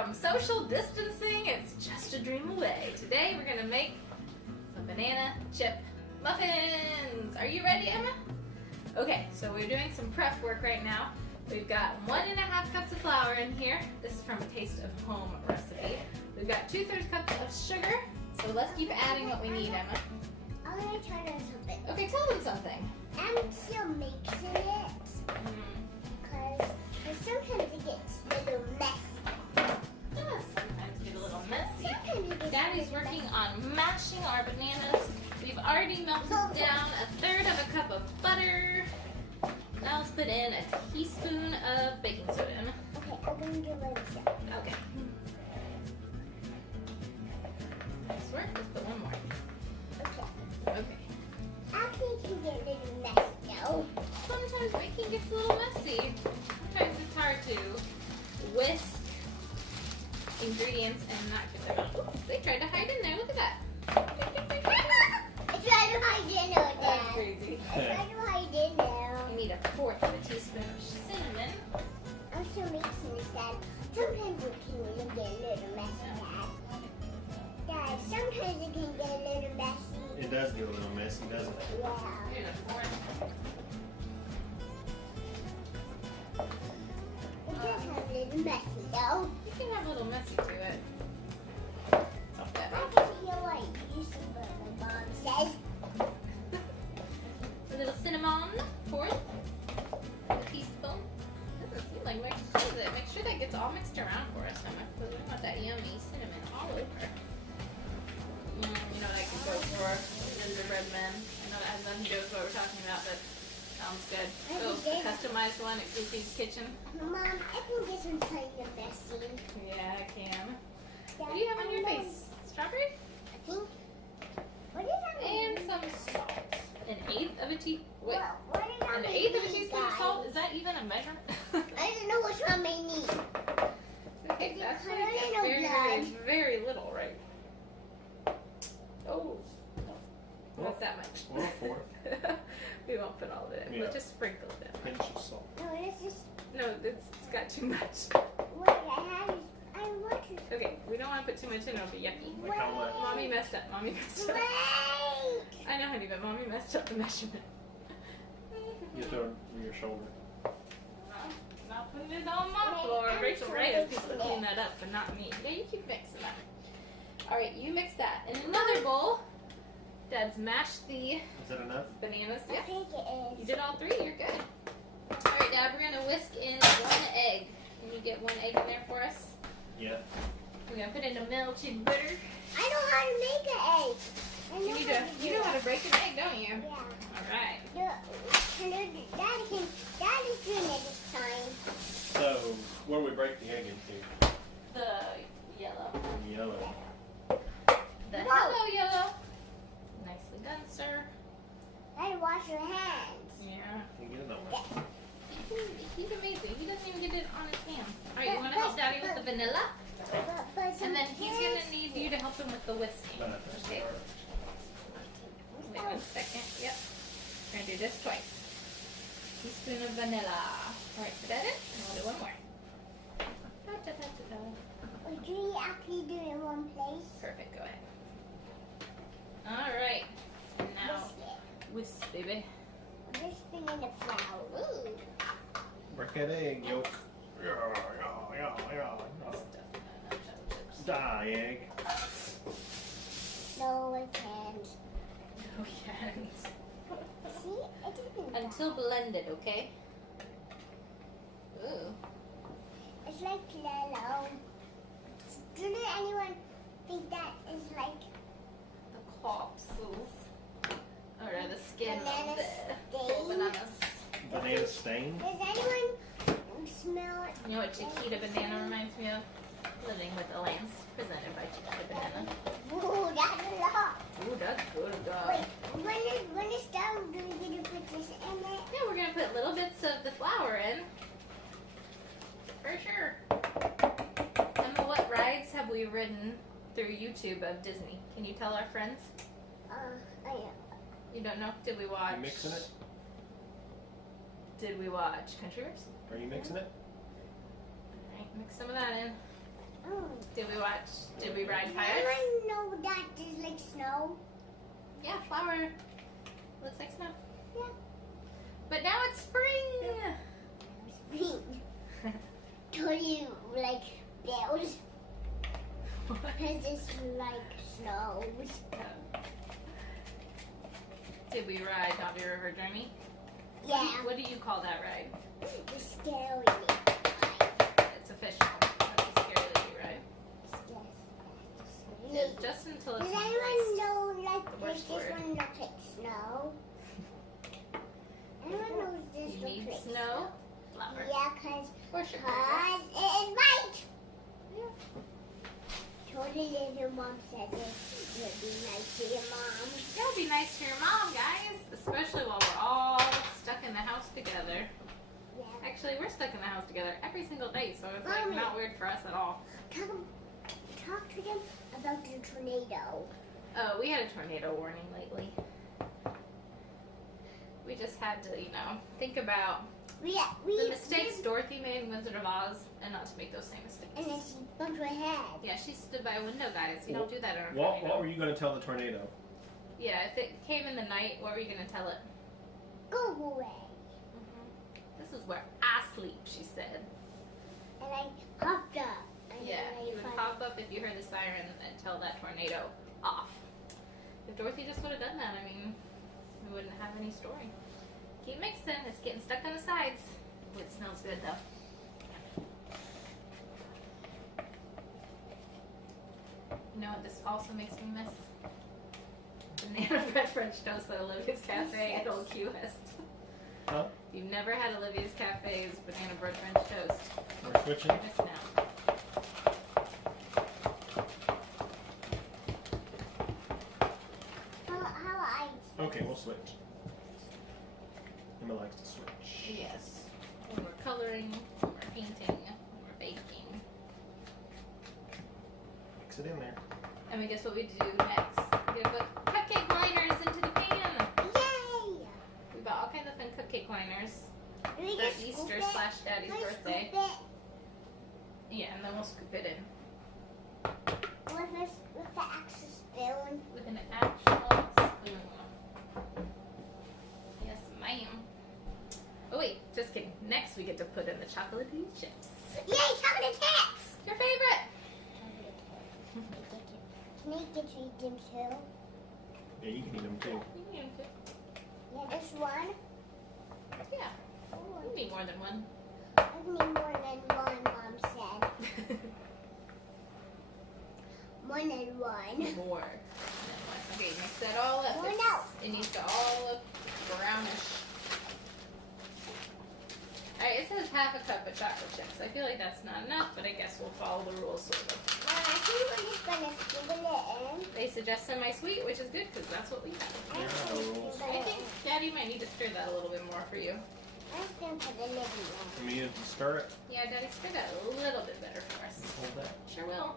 from social distancing, it's just a dream away. Today we're gonna make some banana chip muffins. Are you ready, Emma? Okay, so we're doing some prep work right now. We've got 1.5 cups of flour in here. This is from a Taste of Home recipe. We've got 2/3 cups of sugar. So let's keep adding what we need, Emma. I'm gonna try to do something. Okay, tell them something. I'm still mixing it because sometimes it gets a little messy. Yeah, sometimes get a little messy. Sometimes it gets Daddy's working on mashing our bananas. We've already melted down 1/3 of a cup of butter. Now let's put in a teaspoon of baking soda, Emma. Okay, I'm gonna give it a shot. Okay. Nice work. Let's put one more. Okay. Okay. Actually, it can get a little messy though. Sometimes baking gets a little messy. Sometimes it's hard to whisk ingredients and not get them out. Oops, they tried to hide in there. Look at that. I tried to hide in there. That's crazy. I tried to hide in there. You need 1/4 of a teaspoon of cinnamon. I'm still mixing this, Dad. Sometimes it can get a little messy, Dad. Dad, sometimes it can get a little messy. It does get a little messy, doesn't it? Yeah. Here's 1/4. It does have a little messy though. You can have a little messy to it. It's not bad. I can hear what you see what my mom says. A little cinnamon, 1/4. A teaspoon. Doesn't seem like much, does it? Make sure that gets all mixed around for us, Emma, because we want that yummy cinnamon all over. You know that could go for gingerbread men. I know that has nothing to do with what we're talking about, but sounds good. So the customized one at Goofy's Kitchen. Mom, I can get some kind of messy. Yeah, I can. What do you have on your face? Strawberry? I think. What is that? And some salt. An eighth of a teaspoon of salt. Is that even a measurement? I don't know which one I need. Okay, that's I like don't know very, blood. very little, right? Oh, not that much. Or 1/4. We won't put all of it in. Yeah. We'll just sprinkle it in. Pinch of salt. No, it's just. No, it's got too much. Wait, I want to. Okay, we don't want to put too much in. It'll be yucky. Like how much? Mommy messed up. Mommy messed up. Wait! I know, honey, but Mommy messed up the measurement. You throw it over your shoulder. Not putting it on my floor. Rachel Ray has people to clean that up, but not me. Yeah, you keep mixing that. All right, you mix that. In another bowl, Dad's mashed the Is that enough? bananas. I Yeah, think it you is. did all 3. You're good. All right, Dad, we're gonna whisk in 1 egg. Can you get 1 egg in there for us? Yeah. We're gonna put in the melted butter. I know how to make an egg. You know how to break an egg, don't you? Yeah. All right. Daddy's doing it this time. So, what do we break the egg into? The yellow. Yellow. The Whoa. hello yellow. Nicely done, sir. Daddy, wash your hands. Yeah. You get it on there. He's amazing. He doesn't even get it on his hands. All right, you want to help Daddy with the vanilla? And then he's going to need you to help him with the whisking. Okay. Wait 1 second. Yep. We're going to do this twice. Teaspoon of vanilla. All right, put that in. And we'll do 1 more. Would you actually do it in one place? Perfect. Go ahead. All right. Now, Whisk it. whisk, baby. This thing in the flour. Ooh. Break that egg yolk. Die, egg. No, I can't. No, you can't. See? It didn't. Until blended, okay? Ooh. It's like Lelo. Didn't anyone think that is like The corpses. Or the skin banana of the stain? bananas. Banana stain. Does anyone smell it? You know what Chiquita Banana reminds me of? Living with the Lambs, presented by Chiquita Banana. Ooh, that's a lot. Ooh, that's good, Wait, when it's done, do we get to put this in it? Yeah, we're gonna put little bits of the flour in. For sure. Emma, what rides have we ridden through YouTube of Disney? Can you tell our friends? I am. You don't know? Did we watch? You mixing it? Did we watch Country Bears? Are you mixing it? Alright, mix some of that in. Oh. Did we ride I pirates? know that is like snow. Yeah, flower. Looks like snow. Yeah. But now it's spring. Spring. Told you like bells. It's just like snow. Did we ride Dobby River Journey? Yeah. What do you call that ride? The scary. It's official. That's a scary lady ride. Yes. It's just until it's Does moist. anyone know like The this worst word. one looks like snow? Anyone knows this You looks need like snow? Flower. Yeah, cause Or sugar, I it is white. Totally little mom says it would be nice to your mom. guess. Gotta be nice to your mom, guys. Especially while we're all stuck in the house together. Yeah. Actually, we're stuck in the house together every single day, so it's like Mommy. not weird for us at all. Talk to them about the tornado. Oh, we had a tornado warning lately. We just had to, think about We the mistakes Dorothy made in Wizard of Oz and not to make those same mistakes. And then she bumped her head. Yeah, she stood by a window, guys. You don't do that in a What tornado. were you going to tell the tornado? Yeah, if it came in the night, what were you going to tell it? Go away. This is where I sleep, she said. And I popped up. And Yeah, then you would I pop up if you heard the siren and tell that tornado off. If Dorothy just would have done that, we wouldn't have any story. Keep mixing. It's getting stuck on the sides. It smells good, though. You know what this also makes me miss? Banana bread French toast at Olivia's Cafe at Old Key West. Huh? If you've never had Olivia's Cafe's banana bread French toast, We're switching? you're missing out. How I Okay, we'll switch. Emma likes to switch. Yes. When we're coloring, when we're painting, when we're baking. Mix it in there. And we guess what we do next? We put cupcake liners into the pan. Yay! We bought all kinds of fun cupcake liners Do we for just scoop Easter it? / Daddy's Can I birthday. scoop it? Yeah, and then we'll scoop it in With the extra spoon. with an actual spoon. Yes, ma'am. Oh wait, just kidding. Next we get to put in the chocolatey chips. Yay, chocolate chips! Your favorite? Can I get to eat them too? Yeah, you can eat them too. You can eat it. Yeah, just one. Yeah, you need more than one. I need more than one, Mom said. More than one. More than one. Okay, mix that all up. Oh, It's- no. It needs to all look brownish. Alright, it says half a cup of chocolate chips. I feel like that's not enough, but I guess we'll follow the rules sort of. Mom, I think we're just gonna sprinkle it in. They suggest semi-sweet, which is good because that's what we have. I'm Yeah, just the gonna rules. sprinkle I it think in. Daddy might need to stir that a little bit more for you. I'm just gonna put the lid in. And we need to stir it. Yeah, Daddy, stir that a little bit better for us. Hold that. Sure will.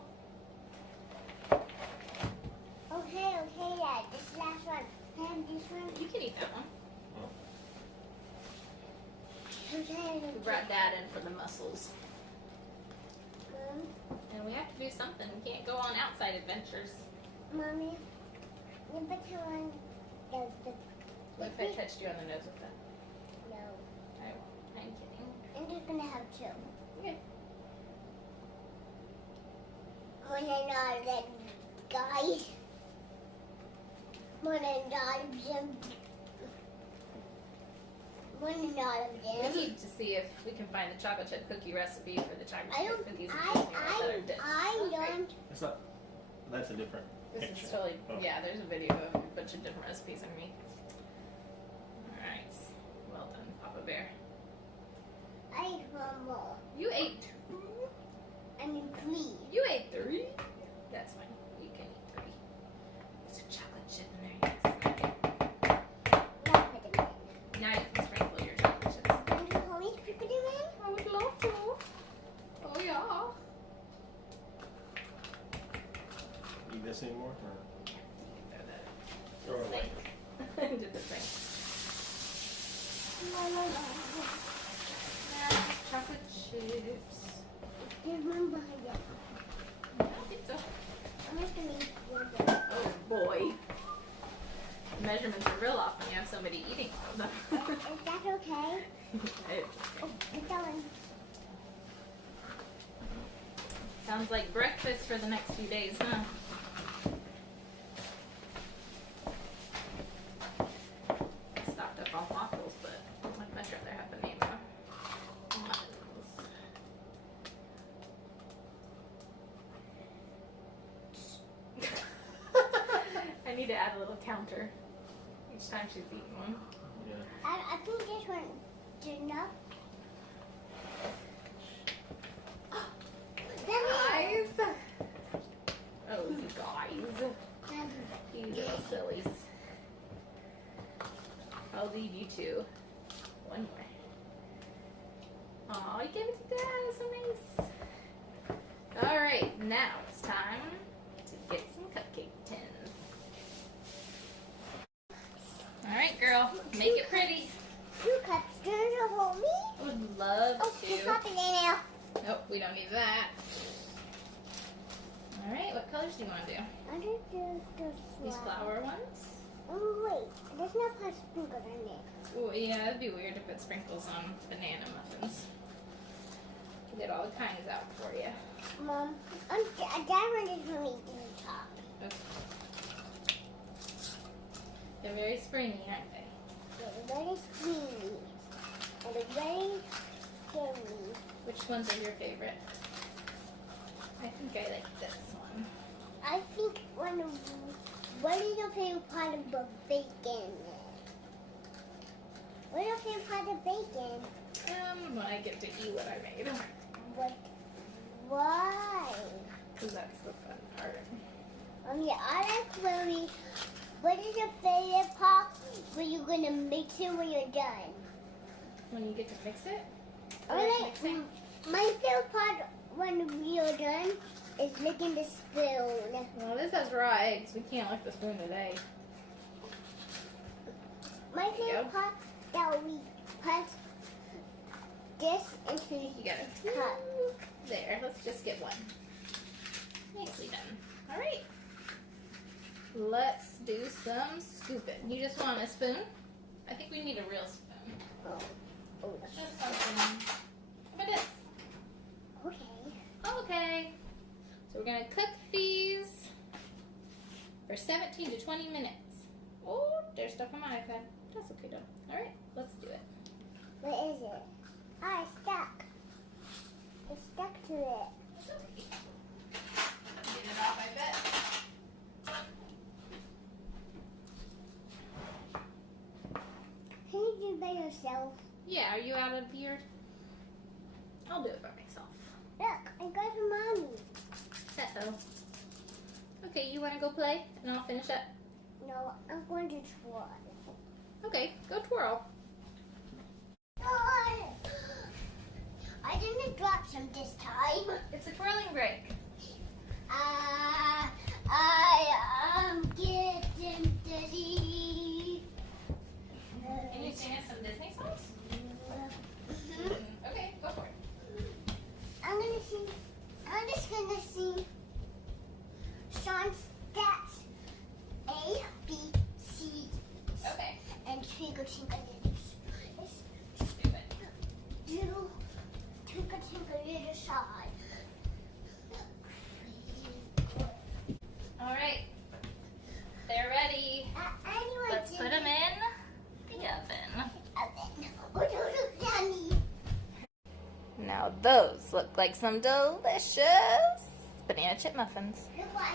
Okay, Dad. This last one. Can I have this one? You can eat that one. Okay. We brought Dad in for the mussels. Mom, And we have to do something. We can't go on outside adventures. Mommy, you put her on the What if I touched you on the nose with that? no. I won't. I'm kidding. I'm just gonna have two. Okay. More than all of them, guys. More than all of them. More than all of We them. need to see if we can find the chocolate chip cookie recipe for the chocolate I chip don't. cookies. and Disney World that are dipped. I Okay. don't. It's not. That's a different This picture. is totally, Oh. yeah, there's a video of a bunch of different recipes underneath. Alright. Well done, Papa Bear. I ate one more. You ate two? I mean three. You ate three? That's fine. You can eat three. There's a chocolate chip in there, yes. Now put them in. Now you can sprinkle your chocolate chips. Want to hold me to put them in? I would love to. Oh yeah. Eat this anymore? Or? Throw it away. Into the sink. La, la, la. Now, chocolate chips. There's one behind it. think so. I'm just gonna eat one. Oh boy. Measurements are real off when you have somebody eating all of them. Is that okay? It's Oh, it's done. sounds like breakfast for the next few days, huh? Stocked up on waffles, but I'd much rather have banana muffins. I need to add a little counter each time she's eating one. Yeah. I think this one did enough. Guys! Oh, you guys. You little sillies. I'll leave you two. One more. Aw, you gave it to Dad. So nice. Alright, now it's time to get some cupcake tins. Alright, girl. Make it pretty. 2 cups. Do you hold me? I would love Oh, it's to. not banana. Nope, we don't need that. Alright, what colors do you want to do? I just do this These one. flower ones? Oh, wait. There's not put sprinkles on it. Well, yeah, it'd be weird to put sprinkles on banana muffins. We'll get all the kinds out for you. Mom, Dad wanted for me to the top. Okay. They're very springy, aren't they? They're very steamy. And they're very scary. Which ones are your favorite? I think I like this one. I think what is your favorite part of the bacon? What is your favorite part of bacon? When I get to eat what I made. What? Why? Because that's the fun part. Yeah, I like really. What is your favorite part where you're gonna mix it when you're done? When you get to mix it? I like mixing? my favorite part when you're done is licking the spoon. Well, this has raw eggs. We can't lick the spoon today. My There you favorite go. part that we put this into You got it. the cup. There, let's just get one. Nicely done. All right. Let's do some scooping. You just want a spoon? I think we need a real spoon. Oh, Just something. How about this? okay. Okay. So we're gonna cook these for 17 to 20 minutes. Oh, there's stuff on my iPad. That's okay though. All right, let's do it. What is it? Ah, it's stuck. It's stuck to it. It's okay. Get it off, I bet. Can you do it by yourself? Yeah, are you out of beard? I'll do it by myself. Look, I got a mommy. Uh-oh. Okay, you want to go play and I'll finish up? No, I'm going to try. Okay, go twirl. I didn't drop some this time. It's a twirling break. I am getting dizzy. Can you sing us some Disney songs? Okay, go for it. I'm just gonna sing Sean's stats. A, B, C, Okay, and Twinkle Twinkle Little stupid. Do Twinkle Twinkle Little Star. All right, they're ready. Let's put them in the oven. Oh, don't look, Danny. Now those look like some delicious banana chip muffins. Look what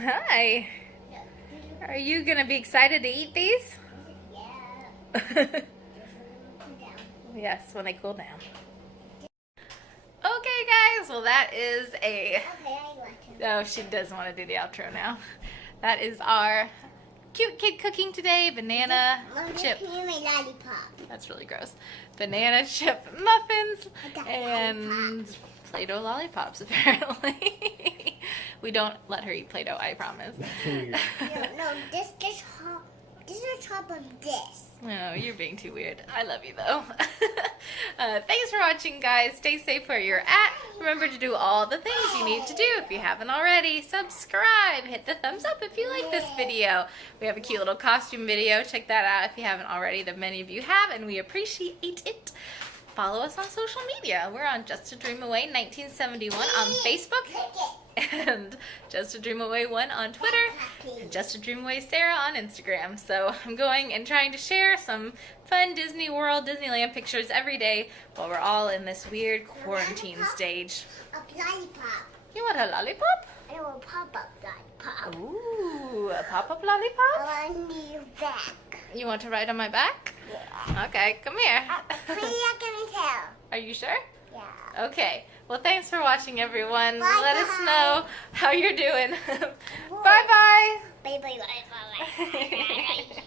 Hi. Are you gonna be excited to eat these? Yeah. Yes, when they cool down. Okay, guys. Well, that is a. Okay, I want to. Oh, she does want to do the outro now. That is our cute kid cooking today. Banana Mom, chip. just give me my lollipop. That's really gross. Banana chip muffins I got and Play-Doh lollipops, apparently. We don't let her eat Play-Doh, I promise. Weird. No, this hot. This is on top of this. Oh, you're being too weird. I love you though. Thanks for watching, guys. Stay safe where you're at. Remember to do all the things you need to do if you haven't already. Subscribe. Hit the thumbs up if you like this video. We have a cute little costume video. Check that out if you haven't already. That many of you have, and we appreciate it. Follow us on social media. We're on Just a Dream Away 1971 on Facebook. And Just a Dream Away 1 on Twitter, and Just a Dream Away Sarah on Instagram. So I'm going and trying to share some fun Disney World, Disneyland pictures every day while we're all in this weird quarantine stage. A lollipop. You want a lollipop? I want a pop-up lollipop. Ooh, a pop-up lollipop? I want your back. You want to ride on my back? Yeah. Okay, come here. Please not gonna tell. Are you sure? Yeah. Okay. Well, thanks for watching, everyone. Bye, Let us bye. know how you're doing. Bye-bye. Bye bye bye bye bye.